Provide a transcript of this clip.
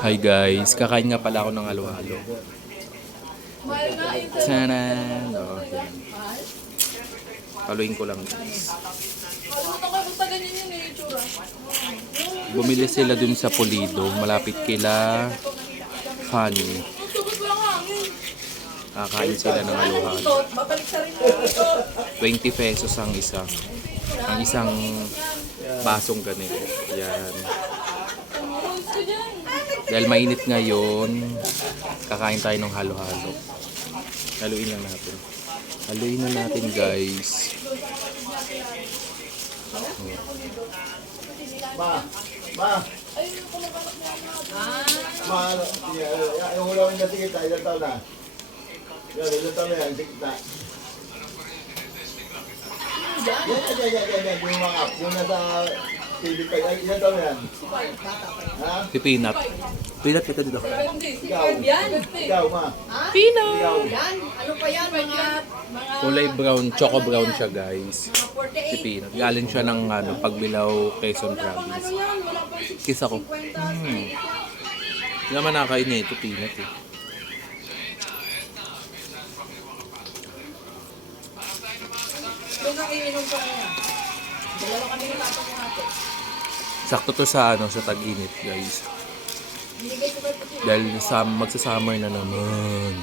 Hi guys, kakain nga pala ako ng halo-halo. Tanan! Oh, yan. Haluin ko lang guys. Bumili sila dun sa Pulido, malapit kila Honey. Kakain sila ng halo-halo. 20 pesos ang isa. Ang isang basong ganito. Yan. Dahil mainit ngayon, kakain tayo ng halo-halo. Haluin lang natin. Haluin na natin guys. Ma, yung hulawan na sikita, ilang taon na? Ilang taon na yan, sikita. Yan, yung mga up, yung nasa TV5, ilang taon na yan? Ha? Si Peanut. Peanut kita dito. Ikaw, ma. Peanut! Yan, ano pa yan, mga Kulay brown, choco brown siya guys. Si Peanut. Galing siya ng Pagbilao, Quezon Province. Kiss ako. Hindi naman nakakain niya ito, Peanut eh. Doon ang ininom ko na yan. Dalawa kami natapos ng ato. Sakto to sa sa tag-init guys. Binigay ko kayo Dahil sa magsa-summer na naman.